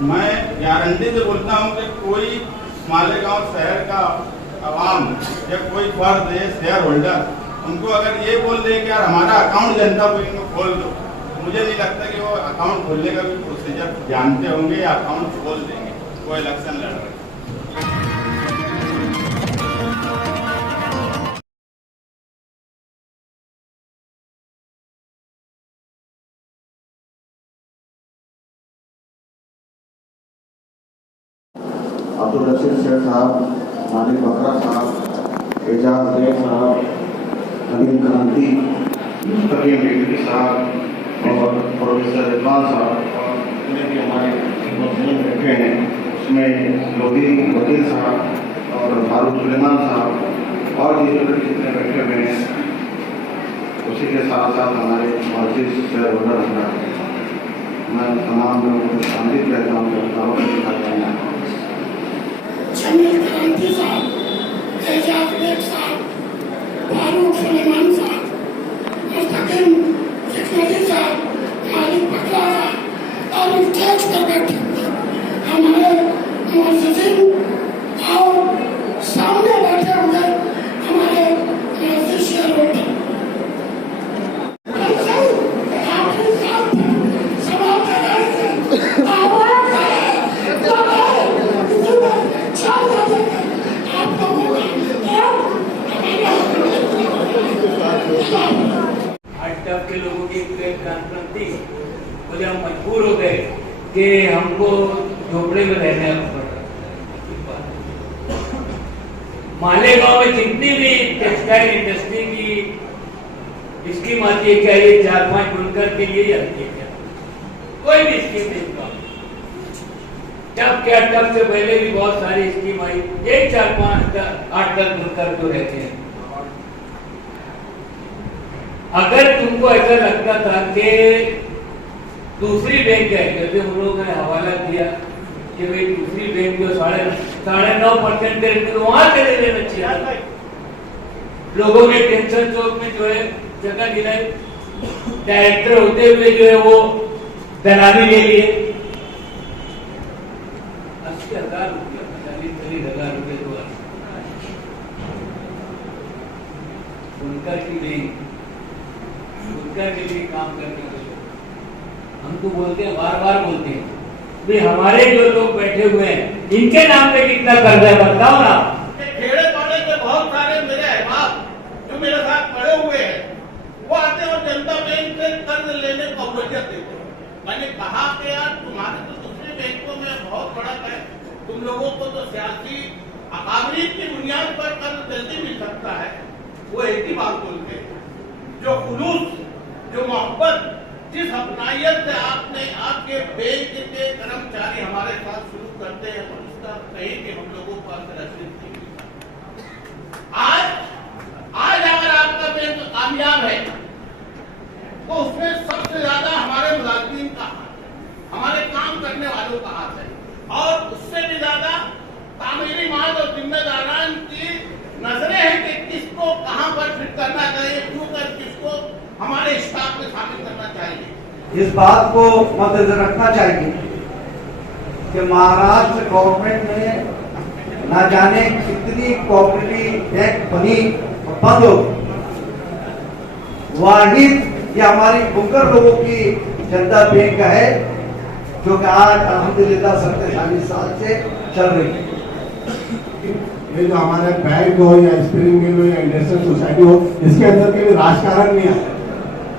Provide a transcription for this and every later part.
मैं गारंटी से बोलता हूँ कि कोई मालेगांव शहर का आवाम या कोई फर्द है शेयर होल्डर उनको अगर ये बोल दे कि यार हमारा अकाउंट जनता बैंक में खोल दो, मुझे नहीं लगता कि वो अकाउंट खोलने का भी प्रोसीजर जानते होंगे या अकाउंट खोल देंगे। वो इलेक्शन लड़ रहे हैं। अब्दुल रशीद शेख साहब, मालिक बकरा साहब, एजाज बेग साहब, अनिल क्रांति, मुस्तकीम बेगरी साहब और प्रोफेसर इकबाल साहब और जितने भी हमारे मुस्लिम बैठे हैं उसमें लोधी वकील साहब और फारूक सुलेमान साहब और जितने बैठे हुए हैं, उसी के साथ साथ हमारे मस्जिद शेयर होल्डर हैं। मैं तमाम लोगों को शांति कहता हूँ। अनिल क्रांति साहब, एजाज बेग साहब, फारूक सुलेमान साहब, मुस्तकीम बेगरी साहब, मालिक बकरा साहब और स्टेज पर बैठे हुए हमारे मुअज़्ज़िज़ीन और सामने बैठे हुए हमारे मस्जिद शेयर होल्डर। के लोगों की प्रेस कॉन्फ्रेंस थी, मुझे हम मजबूर हो गए कि हमको झोपड़े में रहने पड़ा। मालेगांव में जितनी भी टेक्सटाइल इंडस्ट्री की स्कीम आती है, क्या ये 4-5 बुनकर के लिए आती है? क्या कोई भी स्कीम नहीं? टब से पहले भी बहुत सारी स्कीम आई, एक 4-5-8-10 बुनकर तो रहते हैं। अगर तुमको ऐसा लगता था कि दूसरी बैंक है, जैसे उन लोगों ने हवाला दिया कि भाई दूसरी बैंक जो 9.5% दे रही, तो वहां चले लेना चाहिए। लोगों ने टेंशन चौक में जो है जगह दिलाई, डायरेक्टर होते हुए जो है वो दलाली ले लिए 80,000 रुपया, 40,000 रुपये तो उनका की नहीं, उनका के लिए काम करने के लिए हमको बोलते हैं, बार बार बोलते हैं भाई हमारे जो लोग बैठे हुए हैं इनके नाम पे कितना कर्जा है बताओ ना। खेड़े पाड़े के बहुत सारे मेरे अहबाब जो मेरे साथ पड़े हुए हैं वो आते हैं और जनता बैंक से कर्ज लेने को अवगत देते हैं। मैंने कहा कि यार तुम्हारे तो दूसरे बैंकों में बहुत बड़ा है, तुम लोगों को तो सियासी अकामरीत की बुनियाद पर कर्ज जल्दी मिल सकता है। वो एक ही बात बोलते हैं, जो खुलूस, जो मोहब्बत, जिस अपनायत से आपके बैंक के कर्मचारी हमारे साथ शुरू करते हैं, और उसका कहीं कि हम लोगों को रसीद नहीं मिलता। आज अगर आपका बैंक कामयाब है तो उसमें सबसे ज्यादा हमारे मुलाजिम का हाथ है, हमारे काम करने वालों का हाथ है, और उससे भी ज्यादा तामीरी माल और जिम्मेदारान की नजरें हैं कि किसको कहां पर फिट करना चाहिए, क्यों कर किसको हमारे स्टाफ में शामिल करना चाहिए। इस बात को मद्देनजर रखना चाहिए कि महाराष्ट्र गवर्नमेंट में न जाने कितनी कोऑपरेटिव बैंक बनी और बंद हो, वाहिद ये हमारी बुनकर लोगों की जनता बैंक है जो कि आज अल्हम्दुलिल्लाह 47 साल से चल रही है। ये जो हमारे बैंक हो या स्पिनिंग मिल हो या इंडस्ट्रियल सोसाइटी हो, इसके अंदर के भी राजकारण नहीं आया।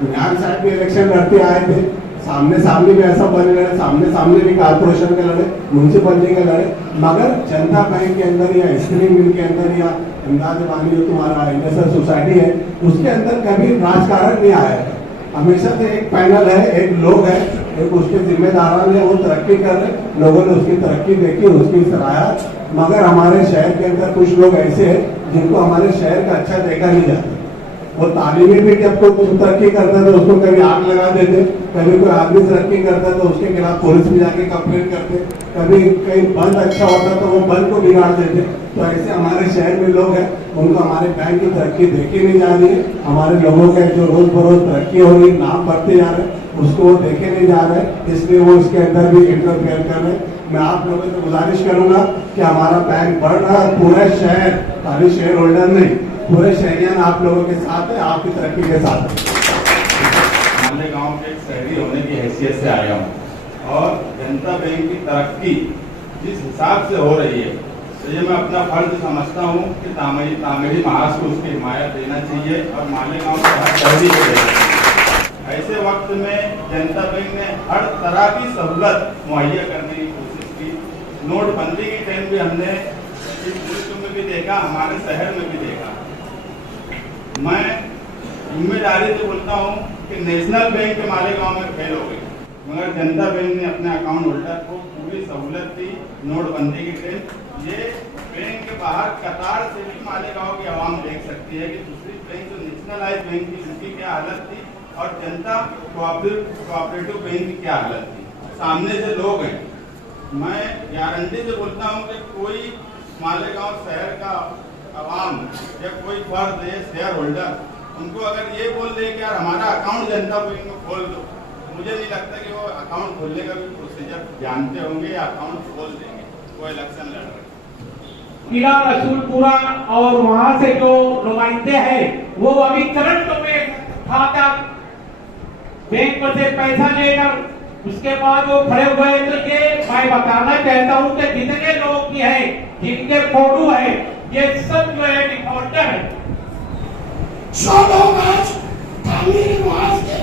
गुजरात साहब भी इलेक्शन लड़ते आए थे, सामने भी ऐसा बने लड़े, सामने भी कारपोरेशन के लड़े, म्यूनसिपलिटी के लड़े, मगर जनता बैंक के अंदर या स्पिनिंग मिल के अंदर या इमदाद पानी जो तुम्हारा इंडस्ट्रियल सोसाइटी है उसके अंदर कभी राजकारण नहीं आया। हमेशा से एक पैनल है, एक लोग है, एक उसके जिम्मेदारान है, वो तरक्की कर रहे, लोगों ने उसकी तरक्की देखी, उसकी सराहा। मगर हमारे शहर के अंदर कुछ लोग ऐसे हैं जिनको हमारे शहर का अच्छा देखा नहीं जाता। वो तालीमी भी जब कोई तरक्की करता है तो उसको कभी आग लगा देते, कभी कोई आदमी तरक्की करता है तो उसके खिलाफ पुलिस में जाके कंप्लेन करते, कभी कहीं बंद अच्छा होता तो वो बंद को बिगाड़ देते। तो ऐसे हमारे शहर में लोग हैं, उनको हमारे बैंक की तरक्की देखी नहीं जा रही है। हमारे लोगों के जो रोज बरोज तरक्की हो रही, नाम बढ़ते जा रहे, उसको वो देखे नहीं जा रहे, इसलिए वो इसके अंदर भी इंटरफेयर कर रहे हैं। मैं आप लोगों से गुजारिश करूंगा कि हमारा बैंक बढ़ रहा है, पूरे शहर, खाली शेयर होल्डर नहीं, पूरे शहरियान आप लोगों के साथ है, आपकी तरक्की के साथ है। मालेगांव के एक शहरी होने की हैसियत से आया हूँ और जनता बैंक की तरक्की जिस हिसाब से हो रही है, तो ये मैं अपना फर्ज समझता हूँ कि तामीरी महाज को उसकी हिमायत देना चाहिए और मालेगांव के हर शहरी को देना चाहिए। ऐसे वक्त में जनता बैंक ने हर तरह की सहूलत मुहैया करने की कोशिश की। नोटबंदी की टाइम भी हमने इस मुल्क में भी देखा, हमारे शहर में भी देखा। मैं जिम्मेदारी से बोलता हूँ कि नेशनल बैंक के मालेगांव में फेल हो गई, मगर जनता बैंक ने अपने अकाउंट होल्डर को पूरी सहूलत दी नोटबंदी की टाइम। ये बैंक के बाहर कतार से भी मालेगांव की आवाम देख सकती है कि दूसरी बैंक जो नेशनलाइज बैंक थी उनकी क्या हालत थी और जनता कोऑपरेटिव बैंक की क्या हालत थी। सामने से लोग हैं, मैं गारंटी से बोलता हूँ कि कोई मालेगांव शहर का आवाम या कोई फर्द है शेयर होल्डर, उनको अगर ये बोल दे कि यार हमारा अकाउंट जनता बैंक में खोल दो, मुझे नहीं लगता कि वो अकाउंट खोलने का भी प्रोसीजर जानते होंगे या अकाउंट खोल देंगे। वो इलेक्शन लड़ रहे किला रसूलपुरा और वहाँ से जो नुमाइंदे हैं वो अभी करंट में खाता बैंक पर से पैसा लेकर उसके बाद वो खड़े हुए। तो ये मैं बताना चाहता हूँ कि जितने लोग भी हैं जिनके फोटो है ये सब जो है डिफॉल्टर है। जो लोग आज तामीरी महाज के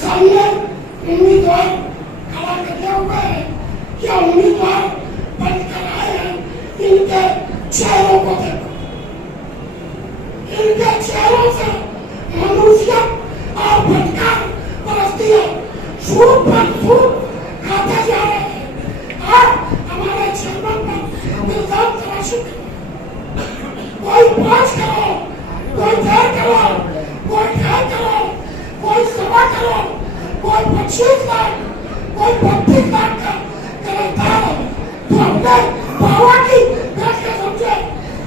सामने उम्मीदवार खड़ा करते हुए हैं या उम्मीदवार बनकर आए हैं, इनके चेहरों को देखो, इनके चेहरों से मनुष्यत और भटकार परस्ती है, सूद पर सूद खाते जा रहे हैं। और हमारे चेयरमैन पर इल्जाम तराशी कोई पास करो, कोई देर करो, कोई ख्याल करो, कोई सभा करो, कोई 25 लाख, कोई 32 लाख का गिरफ्तार है, तो हमने बाबा की बैठ के समझे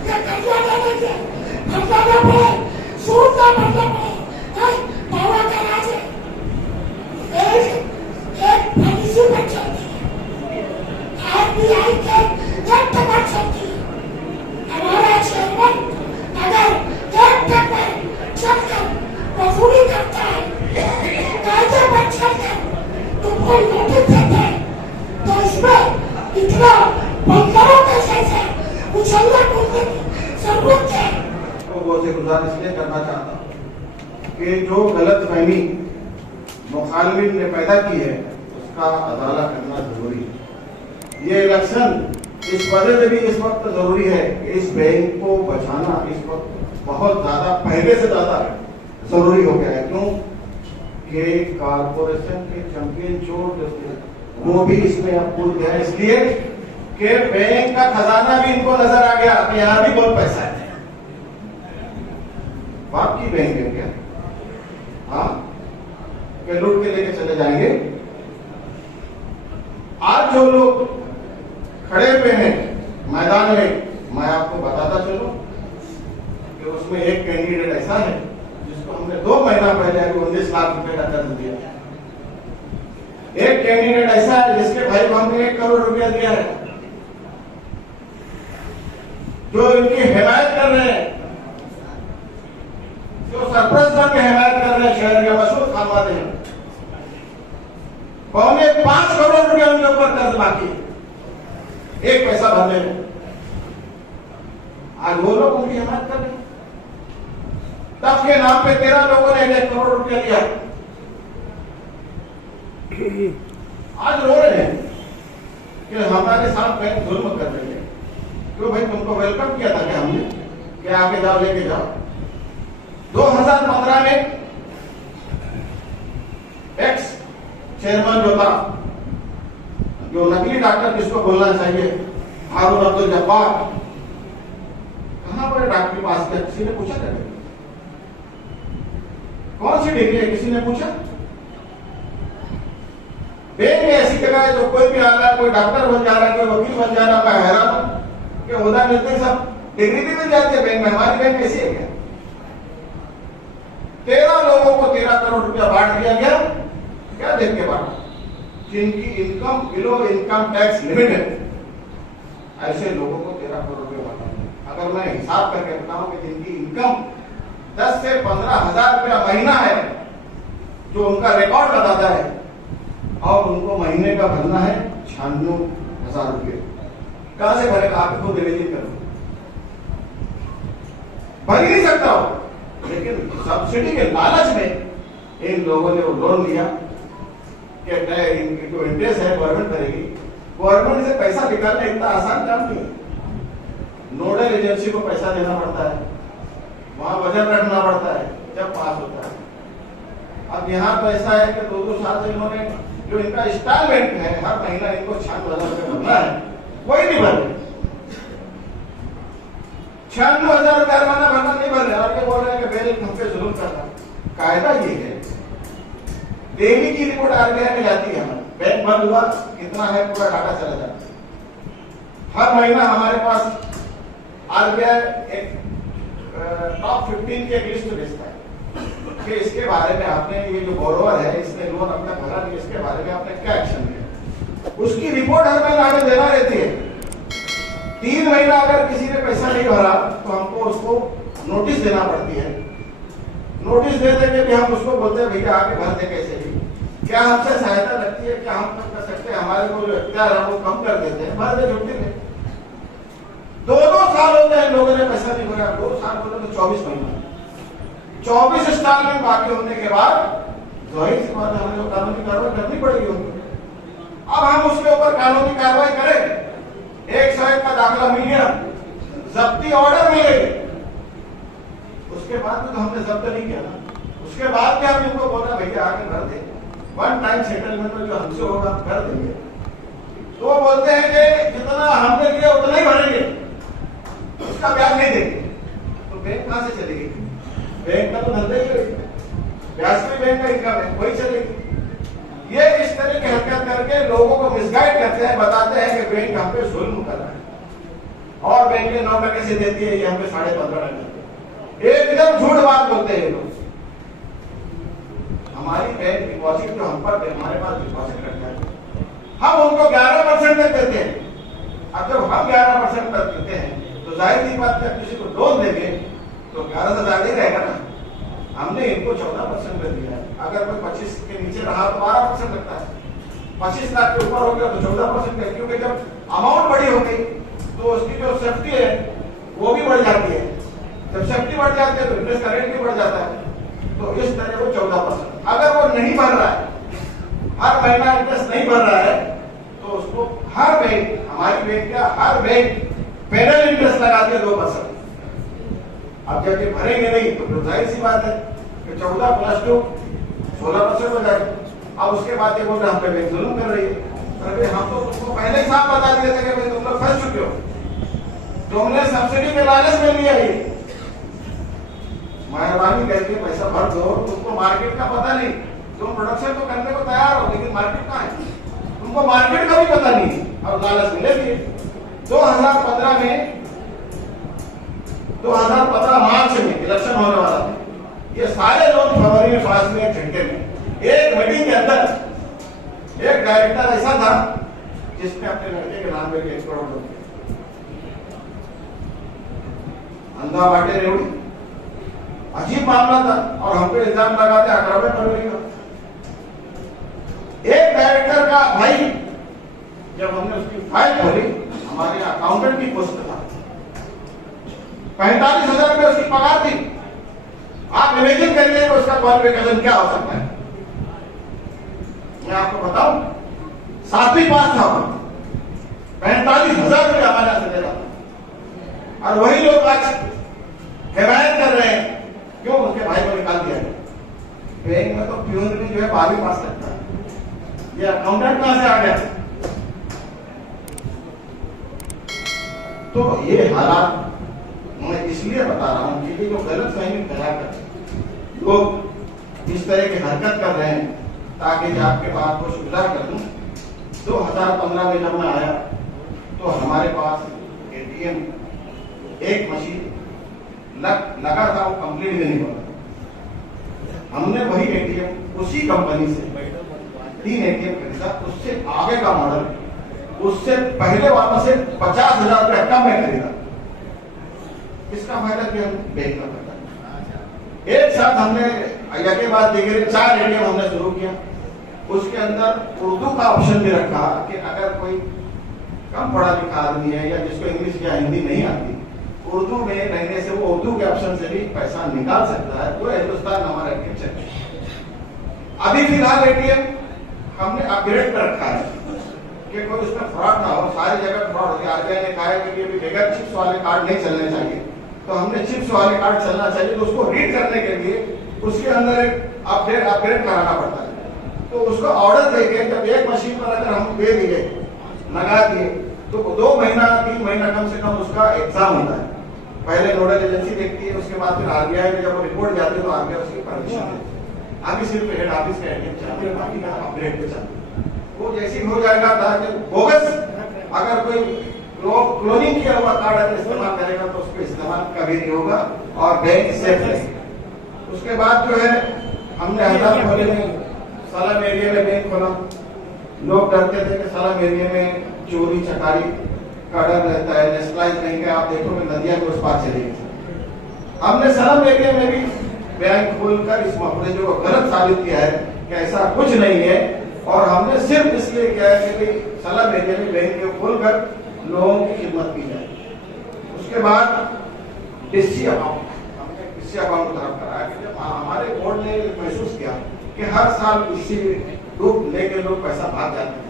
कि कर्जा लेने के कर्जा न पड़े, सूद न भरना पड़े, बाबा का राज है। एक पॉलिसी पर चलती है, RBI के एक टका चलती है। हमारा चेयरमैन अगर एक टका चलकर वसूली करता है, कायदे पर चलकर तुमको नोटिस देता है, तो इसमें इतना बंदरों के जैसे उछलने कूदने की जरूरत है। लोगों से गुजारिश इसलिए करना चाहता हूँ कि जो गलतफहमी मुखालिफिन ने पैदा की है उसका अदाला करना जरूरी है। ये इलेक्शन इस वजह से भी इस वक्त जरूरी है कि इस बैंक को बचाना इस वक्त बहुत ज्यादा पहले से ज्यादा जरूरी हो गया है। क्यों कि कारपोरेशन के चैंपियन चोर वो भी इसमें अब कूद गया, इसलिए कि बैंक का खजाना भी इनको नजर आ गया कि यहाँ भी बहुत पैसा है। बाप की बैंक है क्या? हाँ, कि लूट के लेके चले जाएंगे। आज जो लोग खड़े हुए हैं मैदान में, मैं आपको बताता चलूं कि उसमें एक कैंडिडेट ऐसा है जिसको हमने 2 महीना पहले अभी 19 लाख रुपए का कर्ज दिया। एक कैंडिडेट ऐसा है जिसके भाई को हमने 1 करोड़ रुपया दिया है, जो इनकी हिमायत कर रहे हैं, जो सरपंच साहब की हिमायत कर रहे हैं, शहर के मशहूर खानवाले हैं। 5.25 करोड़ रुपया उनके ऊपर कर्ज बाकी, 1 पैसा भरने में। आज वो लोग उनकी हिमायत कर रहे हैं। तब के नाम पे 13 लोगों ने 1 करोड़ रुपया लिया, आज रो रहे हैं कि हमारे साथ बैंक जुल्म कर रहे हैं। क्यों भाई, तुमको वेलकम किया था क्या हमने कि आगे जाओ, लेके जाओ। 2015 में एक्स चेयरमैन जो था, जो नकली डॉक्टर जिसको बोलना चाहिए, हारून अब्दुल जब्बार, कहां पर डॉक्टरी पास किया? किसी ने पूछा क्या? कौन सी डिग्री है? किसी ने पूछा? बैंक में ऐसी जगह है जो कोई भी आ रहा है, कोई डॉक्टर बन जा रहा है, कोई वकील बन जा रहा है। मैं हैरान हूं कि होदा मिलते सब डिग्री भी मिल जाती है बैंक में। हमारी बैंक कैसी है क्या? 13 लोगों को 13 करोड़ रुपया बांट दिया गया क्या देख के बांटा? जिनकी income below income tax limit है, ऐसे लोगों को 13 करोड़ रुपए बांटा। अगर मैं हिसाब करके बताऊं कि जिनकी इनकम 10 से 15 हजार रुपया महीना है, जो उनका रिकॉर्ड बताता है, और उनको महीने का भरना है 96,000 रुपये, कहां से भरेगा? आप खुद निवेदन करो, भर ही नहीं सकता हो। लेकिन सब्सिडी के लालच में इन लोगों ने वो लोन लिया कि इनकी जो इंटरेस्ट है गवर्नमेंट करेगी। गवर्नमेंट से पैसा निकालना इतना आसान काम नहीं है। नोडल एजेंसी को पैसा देना पड़ता है, वहां बजट रखना पड़ता है, जब पास होता है। अब यहाँ तो ऐसा है कि 2-2 साल से इन्होंने जो इनका इंस्टॉलमेंट है, हर महीना इनको 96,000 रुपये भरना है, कोई नहीं भर रहे। 96,000 रुपये महीना भरना नहीं भर रहे, और ये बोल रहे हैं कि बैंक हम पे जुल्म कर रहा है। कायदा ये है, डेली की रिपोर्ट आरबीआई में जाती है, हमारे बैंक बंद हुआ कितना है पूरा डाटा चला जाता है। हर महीना हमारे पास आरबीआई एक टॉप 15 की एक लिस्ट भेजता है कि इसके बारे में आपने, ये जो बोरोवर है इसने लोन अपना भरा नहीं, इसके बारे में आपने क्या एक्शन लिया। उसकी रिपोर्ट हर महीना हमें देना रहती है। 3 महीना अगर किसी ने पैसा नहीं भरा तो हमको उसको नोटिस देना पड़ती है। नोटिस दे देंगे कि हम उसको बोलते हैं भैया आके भर दे कैसे भी, क्या हमसे सहायता लगती है, क्या हम कम कर सकते हैं, हमारे को जो इख्तियार है वो कम कर देते हैं, भर दे छुट्टी में। 2-2 साल हो गए लोगों ने पैसा नहीं भरा, 2 साल बोले तो 24 महीना, 24 इंस्टॉलमेंट बाकी होने के बाद जाहिर सी बात है हमें जो कानूनी कार्रवाई करनी पड़ेगी उनको। अब हम उसके ऊपर कानूनी कार्रवाई करें, 101 का दाखिला मिल गया, जब्ती ऑर्डर मिले, उसके बाद तो हमने जब्त नहीं किया ना, उसके बाद क्या हम इनको बोला भैया आगे भर दे, 1 टाइम सेटलमेंट में जो हमसे होगा कर देंगे। तो वो बोलते हैं कि जितना हमने लिया उतना ही भरेंगे, उसका ब्याज नहीं देंगे। तो बैंक कहां से चलेगी? बैंक का तो धंधा ही है, ब्याज भी बैंक का इनकम है, वही चलेगी। ये इस तरह की हरकत करके लोगों को मिसगाइड करते हैं, बताते हैं कि बैंक हम पे जुल्म कर रहा है और बैंक ने 9 टके से देती है, ये हम पे 15.5 टके। एकदम झूठ बात बोलते हैं लोग। हमारी बैंक डिपॉजिट जो हम पर हमारे पास डिपॉजिट रखता है, हम उनको 11% तक देते हैं। अब जब हम 11% तक देते हैं तो जाहिर सी बात है किसी को लोन देंगे तो 11 से ज्यादा ही रहेगा ना। हमने इनको 14% कर दिया है। अगर कोई 25 के नीचे रहा तो 12% लगता है, 25 लाख के ऊपर हो गया तो 14% है, क्योंकि जब अमाउंट बड़ी हो गई तो उसकी जो सेफ्टी है वो भी बढ़ जाती है। जब सेफ्टी बढ़ जाती है तो इंटरेस्ट का रेट भी बढ़ जाता है। तो इस तरह वो 14%। अगर वो नहीं भर रहा है, हर महीना इंटरेस्ट नहीं भर रहा है, तो उसको हर बैंक, हमारी बैंक का हर बैंक पेनल इंटरेस्ट लगाती है 2%। अब जब ये भरेंगे नहीं तो जाहिर सी बात है कि 14 + 2 16% हो जाएगा। अब उसके बाद ये बोल रहे हम पे बैंक जुल्म कर रही है। अरे हम तो तुमको पहले ही साफ बता दिए थे कि भाई तुम लोग फंस चुके हो, तुमने सब्सिडी के लालच में लिया ही, मेहरबानी करके पैसा भर दो। तुमको मार्केट का पता नहीं, तुम प्रोडक्शन तो करने को तैयार हो लेकिन मार्केट कहाँ है, तुमको मार्केट का भी पता नहीं और लालच मिले भी। 2015 में 2015 मार्च में इलेक्शन होने वाला था। ये सारे लोग फरवरी में पास में झंडे में एक मीटिंग के अंदर एक डायरेक्टर ऐसा था जिसने अपने लड़के के नाम पे 1 करोड़ रुपए अंधा बांटे रेवड़ी, अजीब मामला था। और हम पे इल्जाम लगाते 18वें फरवरी को। एक डायरेक्टर का भाई, जब हमने उसकी फाइल खोली, हमारे अकाउंटेंट की पोस्ट था, 45,000 रुपये उसकी पगार थी। आप इमेजिन करिए उसका क्वालिफिकेशन क्या हो सकता है। मैं आपको बताऊं, 7वीं पास था, 45,000 रुपये हमारे यहां से दे रहा था। और वही लोग आज हिमायत कर रहे हैं क्यों उनके भाई को निकाल दिया। बैंक में तो प्यून भी जो है 12वीं पास लगता है, ये अकाउंटेंट कहां से आ गया। तो ये हालात मैं इसलिए बता रहा हूं कि ये जो गलत फहमी फैला कर लोग इस तरह की हरकत कर रहे हैं, ताकि मैं आपके बात को सुधार कर दूं। 2015 में जब मैं आया तो हमारे पास एटीएम एक मशीन लगा था, वो कंप्लीट भी नहीं हुआ। हमने वही एटीएम उसी कंपनी से 3 एटीएम खरीदा, उससे आगे का मॉडल, उससे पहले वालों से 50,000 रुपया कम में खरीदा। इसका फायदा क्या? बैंक का फायदा। एक साथ हमने के बाद देखिए 4 एटीएम हमने शुरू किया। उसके अंदर उर्दू का ऑप्शन भी रखा कि अगर कोई कम पढ़ा लिखा आदमी है या जिसको इंग्लिश या हिंदी नहीं आती, उर्दू में रहने से वो उर्दू के ऑप्शन से भी पैसा निकाल सकता है। पूरा हिंदुस्तान हमारा एटीएम चल। अभी फिलहाल एटीएम हमने अपग्रेड कर रखा है कि कोई उसमें फ्रॉड ना हो। सारी जगह फ्रॉड हो गया। आरबीआई ने कहा है कि अभी बगैर चिप्स वाले कार्ड नहीं चलने चाहिए, तो हमने चिप्स वाले कार्ड चलना चाहिए। तो उसको रीड करने के लिए उसके अंदर एक अपग्रेड कराना पड़ता है। तो उसको ऑर्डर देके जब एक मशीन पर अगर हम दे दिए, लगा दिए, तो 2 महीना 3 महीना कम से कम उसका एग्जाम होता है। पहले नोडल एजेंसी देखती है, उसके बाद फिर आरबीआई में जब वो रिपोर्ट जाती है तो आरबीआई उसकी परमिशन देती है। अभी सिर्फ हेड ऑफिस का एटीएम चलते हैं, बाकी का अपग्रेड पे चलते हैं। वो जैसे ही हो जाएगा ताकि बोगस अगर कोई क्लोनिंग किया हुआ कार्ड अगर इस्तेमाल करेगा तो उसको इस्तेमाल कभी नहीं होगा और बैंक सेफ रहेगा। उसके बाद जो है हमने हजार खोले में सलम एरिया में बैंक खोला। लोग डरते थे कि सलम एरिया में चोरी चकारी का डर रहता है, नेशनलाइज बैंक है, आप देखोगे नदियां के उस पार चलेगी। हमने सलम एरिया में भी बैंक खोलकर इस मामले जो गलत साबित किया है कि ऐसा कुछ नहीं है। और हमने सिर्फ इसलिए किया है कि सलम एरिया में बैंक खोलकर लोगों की खिदमत की जाए। उसके बाद डिस्सी अकाउंट, हमने डिस्सी अकाउंट तरफ कराया कि जब हमारे बोर्ड ने महसूस किया कि हर साल डिस्सी डूब लेके लोग पैसा भाग जाते हैं,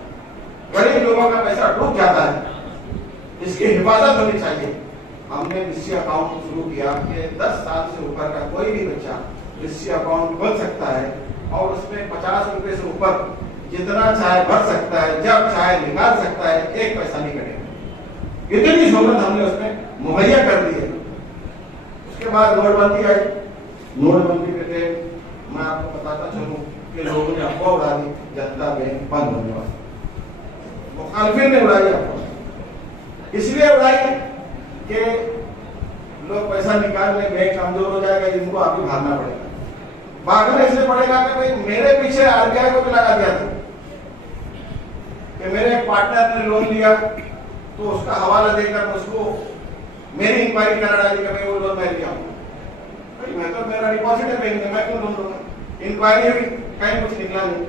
गरीब लोगों का पैसा डूब जाता है, इसकी हिफाजत होनी चाहिए। हमने डिस्सी अकाउंट शुरू किया कि 10 साल से ऊपर का कोई भी बच्चा डिस्सी अकाउंट खोल सकता है और उसमें 50 रुपए से ऊपर जितना चाहे भर सकता है, जब चाहे निकाल सकता है, 1 पैसा नहीं कटेगा। इतनी सहूलत हमने उसमें मुहैया कर दी है। उसके बाद नोटबंदी आई। नोटबंदी के थे, मैं आपको बताता चलूं कि लोगों ने अफवाह उड़ा दी जनता बैंक बंद होने वाली। मुखालिफिन ने उड़ाई अफवाह, इसलिए उड़ाई कि लोग पैसा निकालने बैंक कमजोर हो जाएगा, जिनको अभी भागना पड़ेगा। भागना इसलिए पड़ेगा कि भाई मेरे पीछे आरबीआई को भी लगा दिया था कि मेरे एक पार्टनर ने लोन लिया तो उसका हवाला देकर उसको मेरी इंक्वायरी करा डाली कि भाई वो लोन मैं लिया हूं। भाई मैं तो मेरा डिपॉजिट है बैंक में, मैं क्यों लोन लूंगा? इंक्वायरी हुई, कहीं कुछ निकला नहीं।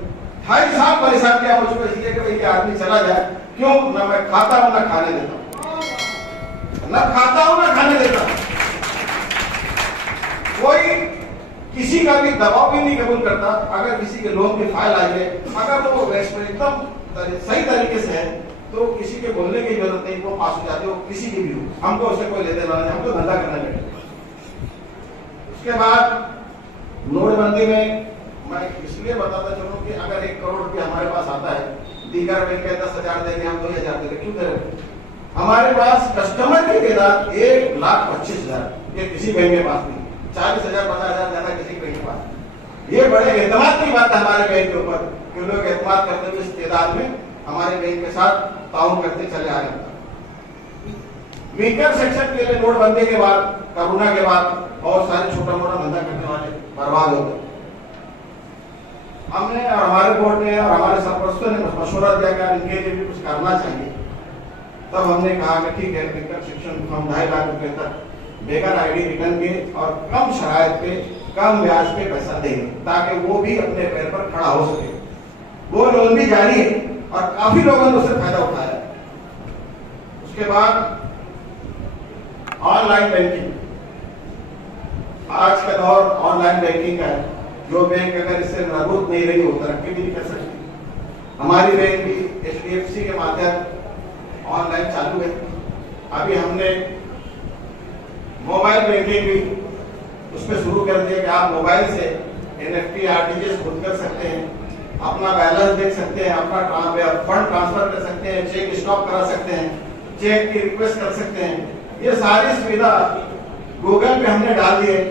2.5 साल परेशान किया मुझको इसलिए कि भाई ये आदमी चला जाए। क्यों? ना मैं खाता हूं ना खाने देता हूं, ना खाता हूं ना खाने देता हूं। कोई किसी का भी दबाव भी नहीं कबूल करता। अगर किसी के लोन की फाइल आई है, अगर वो एकदम सही तरीके से है तो किसी के बोलने की जरूरत नहीं, वो पास हो जाते हो, किसी की भी हो। हमको उससे कोई लेते ना, हमको धंधा करना चाहिए। उसके बाद नोटबंदी में मैं इसलिए बताता चलूं कि अगर 1 करोड़ रुपया हमारे पास आता है, दीगर बैंक के 10,000 देंगे, हम 2,000 देंगे, क्यों दे रहे? हमारे पास कस्टमर की तादाद 1,25,000, ये किसी बैंक के पास नहीं। 40,000 50,000 ज्यादा किसी बैंक के पास। ये बड़े एतमाद की बात है हमारे बैंक के ऊपर कि लोग एतमाद करते हुए इस तादाद में हमारे बैंक के साथ ताउन करते चले आ रहे हैं। वीकर सेक्शन के लिए नोटबंदी के बाद, कोरोना के बाद बहुत सारे छोटा मोटा धंधा करने वाले बर्बाद हो गए। हमने और हमारे बोर्ड ने और हमारे सरपरस्तों ने मशवरा दिया कि इनके लिए भी कुछ करना चाहिए। तब हमने कहा कि ठीक है, वीकर सेक्शन हम 2.5 लाख रुपए तक बेगर आईडी रिटर्न के और कम शराइत पे कम ब्याज पे पैसा देंगे ताकि वो भी अपने पैर पर खड़ा हो सके। वो लोन भी जारी है और काफी लोगों ने उससे फायदा उठाया। उसके बाद ऑनलाइन बैंकिंग, आज का दौर ऑनलाइन बैंकिंग का है। जो बैंक अगर इससे मजबूत नहीं रही हो तरक्की भी नहीं कर सकती। हमारी बैंक भी HDFC के माध्यम ऑनलाइन चालू है। अभी हमने मोबाइल बैंकिंग भी उसमें शुरू कर दिया कि आप मोबाइल से NEFT RTGS खुद कर सकते हैं, अपना बैलेंस देख सकते हैं, अपना फंड ट्रांसफर कर सकते हैं, चेक स्टॉप करा सकते हैं, चेक की रिक्वेस्ट कर सकते हैं। ये सारी सुविधा गूगल पे हमने डाल दी है।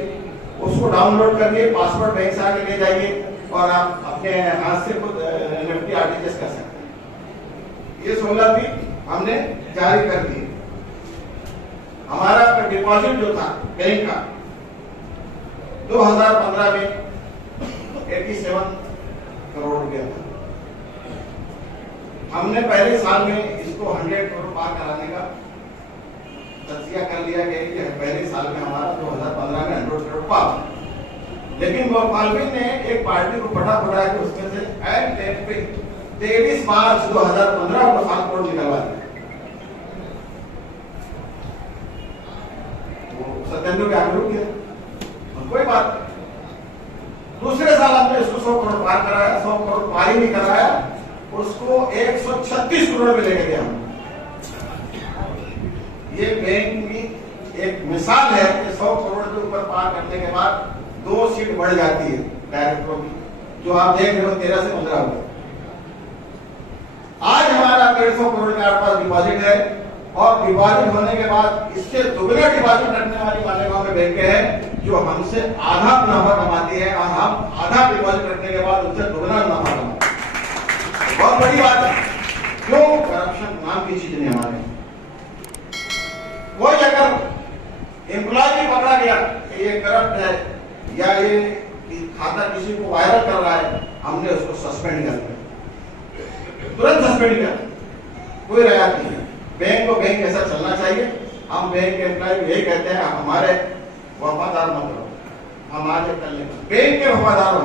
उसको डाउनलोड करके पासवर्ड बैंक से आके ले जाइए और आप अपने हाथ से खुद NEFT RTGS कर सकते हैं। ये सहूलत भी हमने जारी कर दी। हमारा डिपॉजिट जो था बैंक का 2015 में 87 करोड़ रुपया था। हमने पहले साल में इसको 100 करोड़ पार कराने का तजिया कर लिया कि पहले साल में हमारा 2015 में 100 करोड़ पार। लेकिन गोपालवीर ने एक पार्टी को पटा के उसमें से एट डेट पे 23 मार्च 2015 को 7 करोड़ निकलवा दिया। वो सत्येंद्र के आगे रुक गया, कोई बात नहीं। दूसरे साल हमने इसको 100 करोड़ पार कराया, 100 करोड़ पार ही नहीं कराया, उसको 136 करोड़ में लेके गया। ये बैंक की एक मिसाल है कि 100 करोड़ के ऊपर पार करने के बाद 2 सीट बढ़ जाती है डायरेक्टरों की, जो आप देख रहे हो 13 से 15 हो। आज हमारा 150 करोड़ के आसपास डिपॉजिट है, और डिपॉजिट होने के बाद इससे दुगना डिपॉजिट रखने वाली मालेगांव में बैंक है जो हमसे आधा मुनाफा कमाती है, और हम आधा डिपॉजिट रखने के बाद उनसे दुगना मुनाफा कमाते हैं। बहुत बड़ी बात है। क्यों? करप्शन नाम की चीज नहीं हमारे। कोई अगर एम्प्लॉय भी पकड़ा गया कि ये करप्ट है या ये खाता किसी को वायरल कर रहा है, हमने उसको सस्पेंड कर दिया, तुरंत सस्पेंड किया, कोई रियायत नहीं है। बैंक को बैंक ऐसा चलना चाहिए। हम बैंक के एम्प्लॉय यही कहते हैं, हमारे वफादार मत रहो, हमारे कल बैंक के वफादार हो,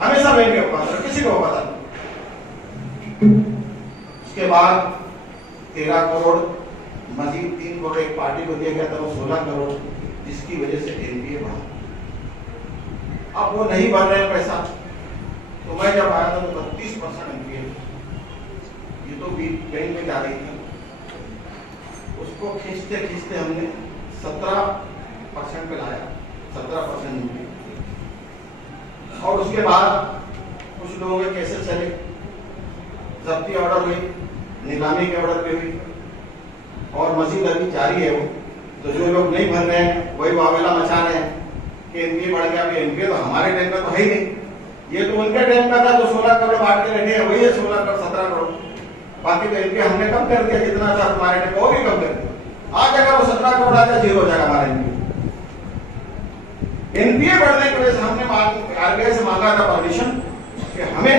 हमेशा बैंक के वफादार, किसी को वफादार। उसके बाद 13 करोड़ मजीद 3 करोड़ एक पार्टी को दिया गया था, वो 16 करोड़, जिसकी वजह से एनपीए बढ़ा। अब वो नहीं भर रहे पैसा, तो मैं जब आया था तो 32% एनपीए, ये तो बैंक में जा रही थी, उसको खींचते खींचते हमने 17% पे लाया, 17% एनपीए। और उसके बाद कुछ लोगों के केसेस चले, जब्ती ऑर्डर हुई, नीलामी के ऑर्डर पे हुई, और मजीद अभी जारी है वो। तो जो लोग नहीं भर रहे हैं वही वावेला मचा रहे हैं कि एनपीए बढ़ गया। एनपीए तो हमारे टाइम का तो है ही नहीं, ये तो उनके टाइम का था जो 16 करोड़ बांट के रखे हैं, वही है 16 करोड़ 17 करोड़। बाकी तो एनपीए हमने कम कर दिया, जितना था हमारे टाइम वो भी कम कर दिया। आज अगर वो 17 करोड़ आ जाए, 0 हो जाएगा हमारा एनपीए। एनपीए बढ़ने की वजह से हमने आरबीआई से मांगा था परमिशन कि हमें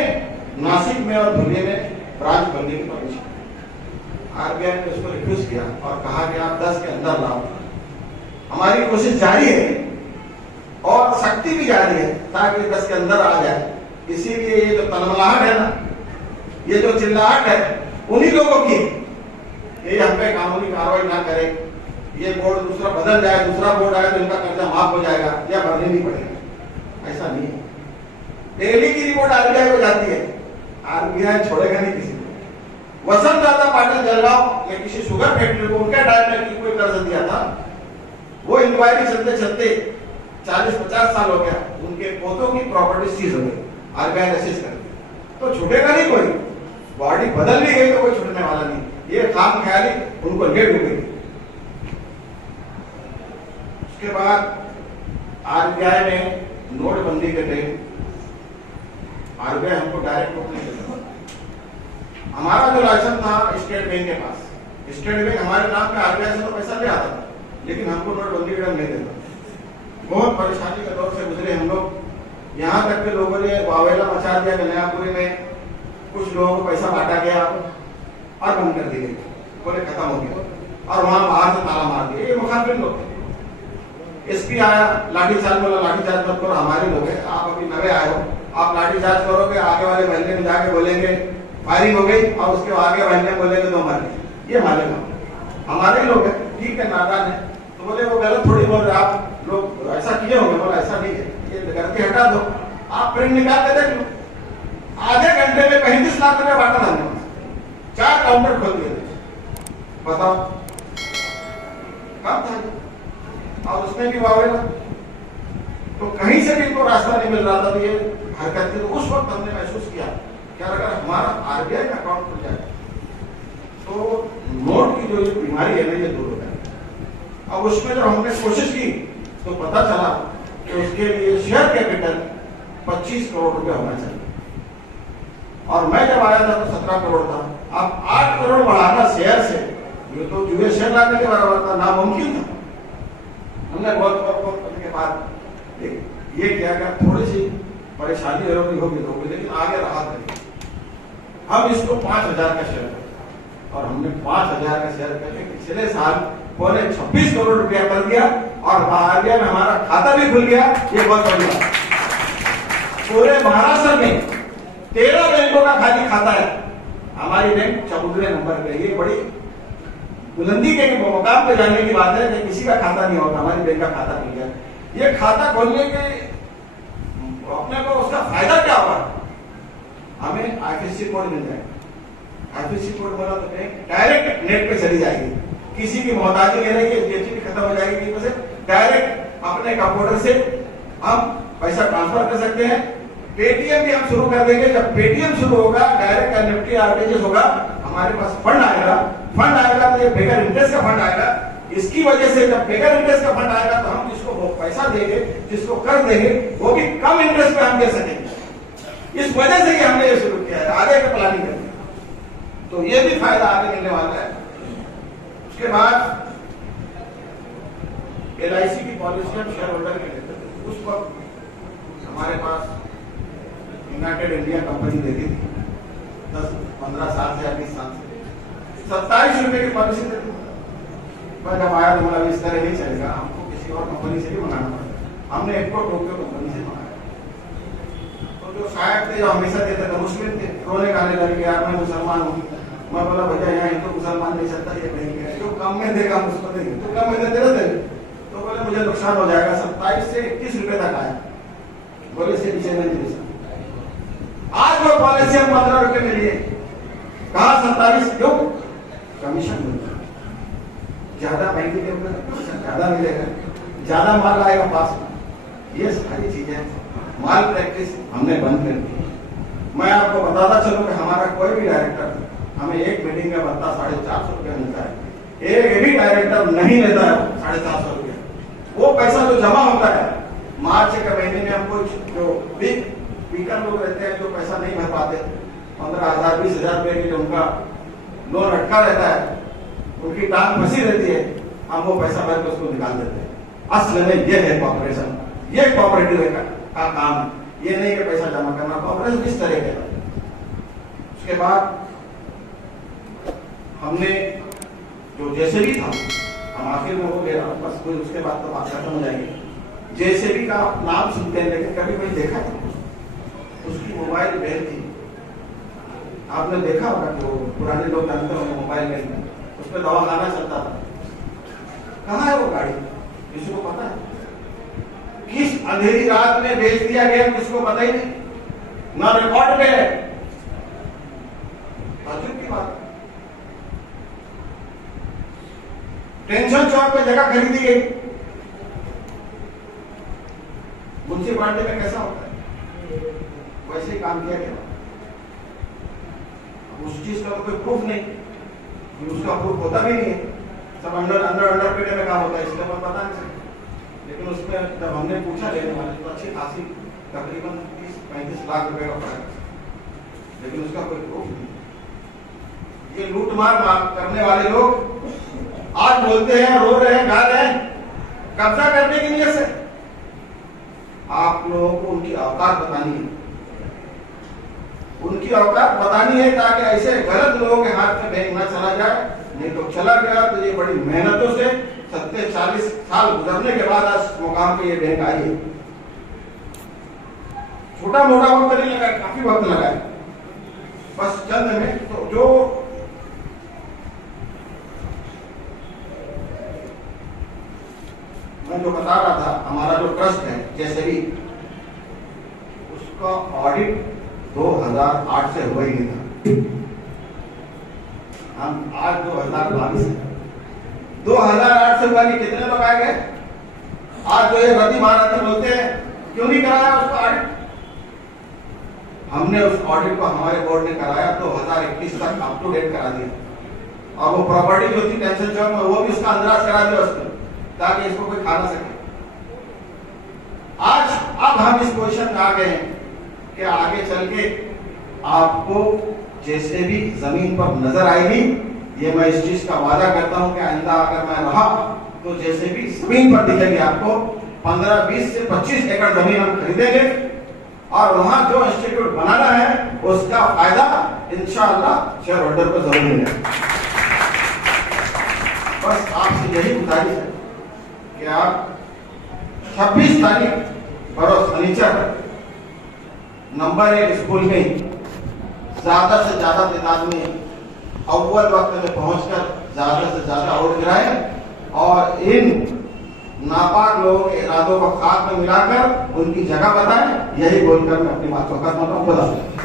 नासिक में और धुले में ब्रांच बनने की परमिशन। आरबीआई ने उसको रिफ्यूज किया और कहा कि आप 10 के अंदर लाओ। हमारी कोशिश जारी है और सख्ती भी जारी है ताकि 10 के अंदर आ जाए। इसीलिए ये जो तलमलाहट है ना, ये जो चिल्लाहट है उन्हीं लोगों की, ये हम पे कानूनी कार्रवाई ना करे, ये बोर्ड दूसरा बदल जाए, दूसरा बोर्ड आए तो इनका कर्जा माफ हो जाएगा या भरने नहीं पड़ेगा, ऐसा नहीं है। डेली की रिपोर्ट आरबीआई को जाती है, आरबीआई छोड़ेगा नहीं किसी को। वसंत दादा पाटिल जलगांव या किसी शुगर फैक्ट्री को उनके टाइम में कोई कर्ज दिया था, वो इंक्वायरी चलते चलते 40-50 साल हो गया, उनके पोतों की प्रॉपर्टी सीज हो गई, आरबीआई ने सीज कर दी। तो छूटेगा नहीं कोई, बॉडी बदल भी गई तो कोई छूटने वाला नहीं। ये खाम ख्याली उनको लेट हो गई। उसके बाद आरबीआई ने नोटबंदी के टाइम आरबीआई हमको डायरेक्ट नोट नहीं देता। हमारा जो लाइसेंस था स्टेट बैंक के पास, स्टेट बैंक हमारे नाम पे आरबीआई से तो पैसा ले आता था, लेकिन हमको नोटबंदी के टाइम नहीं देता। बहुत परेशानी के दौर से गुजरे हम लोग, यहाँ तक के लोगों ने वावेला मचा दिया। कल्याणपुरी में कुछ लोगों को पैसा बांटा गया और बंद कर दिए, बोले खत्म हो गया, और वहां बाहर से ताला मार दिया। ये मुखातिब लोग थे। एसपी आया, लाठीचार्ज, बोला लाठीचार्ज मत करो, हमारे लोग हैं, आप अभी नए आए हो, आप लाठीचार्ज करोगे, आगे वाले महीने में जाके बोलेंगे फायरिंग हो गई, और उसके आगे महीने में बोलेंगे तो मर गए। ये हमारे लोग, हमारे लोग हैं, ठीक है, नादान है। तो बोले वो गलत थोड़ी बोल रहे, आप लोग ऐसा किए होंगे। बोला ऐसा नहीं है, ये करके हटा दो, आप प्रिंट निकाल के देख लो। आधे घंटे में 35 लाख रुपया बांटा हमने, 4 काउंटर खोल दिए। बताओ कब था, और उसमें भी वावेला। तो कहीं से भी इनको रास्ता नहीं मिल रहा था, तो ये हरकत की। तो उस वक्त हमने महसूस किया कि अगर हमारा आरबीआई का अकाउंट खुल जाए तो नोट की जो बीमारी है ना, ये दूर हो जाए। अब उसमें जब हमने कोशिश की तो पता चला कि उसके लिए शेयर कैपिटल 25 करोड़ रुपए होना चाहिए, और मैं जब आया था तो 17 करोड़ था। अब 8 करोड़ बढ़ाना शेयर से, ये तो जुए शेयर लाने के बराबर था, नामुमकिन था। हमने बहुत करने के बाद ये किया कि थोड़ी सी परेशानी होगी तो होगी, लेकिन आगे राहत है। हम इसको 5,000 का शेयर करें, और हमने 5,000 का शेयर करके पिछले साल 26 करोड़ रुपया कर दिया और बहालिया में हमारा खाता भी खुल गया। ये बहुत बढ़िया। पूरे महाराष्ट्र में 13 बैंकों का खाली खाता है, हमारी बैंक 14वें नंबर पे। ये बड़ी बुलंदी के मुकाम पे जाने की बात है कि किसी का खाता नहीं होता, हमारी बैंक का खाता खुल गया। ये खाता खोलने के अपने को उसका फायदा क्या होगा? हमें आईएफएससी कोड मिल जाएगा। आईएफएससी कोड बोला तो बैंक डायरेक्ट नेट पे चली जाएगी, किसी की मोहताजी लेने की जेबी खत्म हो जाएगी, कहीं से डायरेक्ट अपने कंप्यूटर से हम पैसा ट्रांसफर कर सकते हैं। पेटीएम भी हम शुरू कर देंगे। जब पेटीएम शुरू होगा, डायरेक्ट एनएफटी आरटीजीएस होगा, हमारे पास फंड आएगा। फंड आएगा तो ये बेगर इंटरेस्ट का फंड आएगा। इसकी वजह से जब बेगर इंटरेस्ट का फंड आएगा तो हम जिसको वो पैसा देंगे, जिसको कर देंगे, वो भी कम इंटरेस्ट पे हम दे सकेंगे। इस वजह से ही हमने ये शुरू किया है, आगे का प्लानिंग करके। तो ये भी फायदा आगे मिलने वाला है। उसके बाद LIC की पॉलिसी हम शेयर होल्डर के लेते थे। उस वक्त हमारे पास यूनाइटेड इंडिया कंपनी देती थी 10-15 साल से या 20 साल से 27 रुपए की पॉलिसी देती थी। पर जब आया तो बोला इस तरह नहीं चलेगा, हमको किसी और कंपनी से भी मंगाना पड़ेगा। हमने एक को टोक्यो कंपनी से मंगाया। तो जो शायद थे, जो हमेशा देते थे, मुस्लिम थे, रोने गाने लगे, यार मैं मुसलमान हूँ। मैं बोला भैया यहाँ हिंदू मुसलमान नहीं चलता, ये नहीं है, जो कम में देगा उसको देंगे, तो कम में देते रहते। तो बोले मुझे नुकसान हो जाएगा। 27 से 21 रुपए तक आया। बोले इसके पीछे नहीं दे सकते। आज वो पॉलिसी हम 15 रुपए में लिए। कहा 27? क्यों? कमीशन मिलता है ज्यादा, बैंकिंग के ऊपर ज्यादा मिलेगा, ज्यादा माल आएगा पास में। ये सारी चीजें माल प्रैक्टिस हमने बंद कर दी। मैं आपको बताता चलूं कि हमारा कोई भी डायरेक्टर, हमें एक मीटिंग का भत्ता 450 रुपया मिलता है। एक भी डायरेक्टर नहीं लेता है 450 रुपया। वो पैसा जो जमा होता है मार्च के महीने में, हमको जो बिग स्पीकर लोग रहते हैं, जो पैसा नहीं भर पाते, 15,000-20,000 रुपए के लिए उनका लोन अटका रहता है, उनकी टांग फंसी रहती है, हम वो पैसा भर के उसको निकाल देते हैं। असल में ये है कॉर्पोरेशन, ये कोऑपरेटिव का काम है। ये नहीं कि पैसा जमा करना, कॉर्पोरेशन इस तरह का। उसके बाद हमने जो जैसे भी था, हम आखिर में हो गया बस, कोई उसके बाद तो बात खत्म हो जाएगी। जैसे भी का नाम सुनते हैं, लेकिन कभी कोई देखा है? उसकी मोबाइल वैन थी, आपने देखा होगा कि वो पुराने लोग जानते होंगे, मोबाइल वैन, उस पर दवाखाना चलता था। कहाँ है वो गाड़ी? किसी को पता है? किस अंधेरी रात में बेच दिया गया, किसको पता ही नहीं, ना रिकॉर्ड पे है। ताज्जुब की बात। टेंशन चौक पे जगह खरीदी गई। म्युनिसिपालिटी में कैसा होता है, वैसे ही काम किया गया। उस चीज का तो कोई प्रूफ नहीं, उसका प्रूफ होता भी नहीं है, सब अंडर पेड़े में काम होता है, इसलिए हमें पता नहीं चलता। लेकिन उसमें जब हमने पूछा लेने वाले, तो अच्छी खासी तकरीबन 30-35 लाख रुपए का फर्क, लेकिन उसका कोई प्रूफ नहीं। ये लूट मार करने वाले लोग आज बोलते हैं, रो रहे हैं, गा रहे हैं, कब्जा करने की नीयत से। आप लोगों को उनकी औकात बतानी है, उनकी औकात बतानी है, ताकि ऐसे गलत लोगों के हाथ में बैंक न चला जाए। नहीं तो चला गया तो ये बड़ी मेहनतों से 40 साल गुजरने के बाद आज मुकाम पे ये बैंक आई है। छोटा मोटा वक्त नहीं लगा, काफी वक्त लगा है, बस चंद में। तो जो मैं जो बता रहा था, हमारा जो ट्रस्ट है जैसे भी, उसका ऑडिट 2008 से हुआ ही नहीं था। हम आज 2022 है, 2008 से हुआ नहीं। कितने लोग आ गए आज? जो ये रद्दी महाराज बोलते हैं, क्यों नहीं कराया उसका ऑडिट? हमने उस ऑडिट को हमारे बोर्ड ने कराया, 2021 तक अप टू डेट करा दिया। और वो प्रॉपर्टी जो थी टेंशन चौक में, वो भी उसका अंदराज करा दिया उसको, ताकि इसको कोई खा ना सके। आज अब हम इस पोजीशन में आ गए हैं कि आगे चल के आपको जैसे भी जमीन पर नजर आएगी, ये मैं इस चीज का वादा करता हूं कि आइंदा अगर मैं रहा तो जैसे भी जमीन पर दिखेंगे आपको 15, 20 से 25 एकड़ जमीन हम खरीदेंगे और वहां जो इंस्टीट्यूट बनाना है उसका फायदा इंशाअल्लाह शेयर होल्डर को जरूर मिलेगा। बस आपसे यही गुजारिश है कि आप 26 तारीख बरोज फर्नीचर नंबर 1 स्कूल में ज्यादा से ज्यादा तादाद में अव्वल वक्त में पहुंचकर ज्यादा से ज्यादा वोट गिराएं और इन नापाक लोगों के इरादों को खाक में मिलाकर उनकी जगह बताएं। यही बोलकर मैं अपनी बात को खत्म करता हूं। खुदा हाफिज़।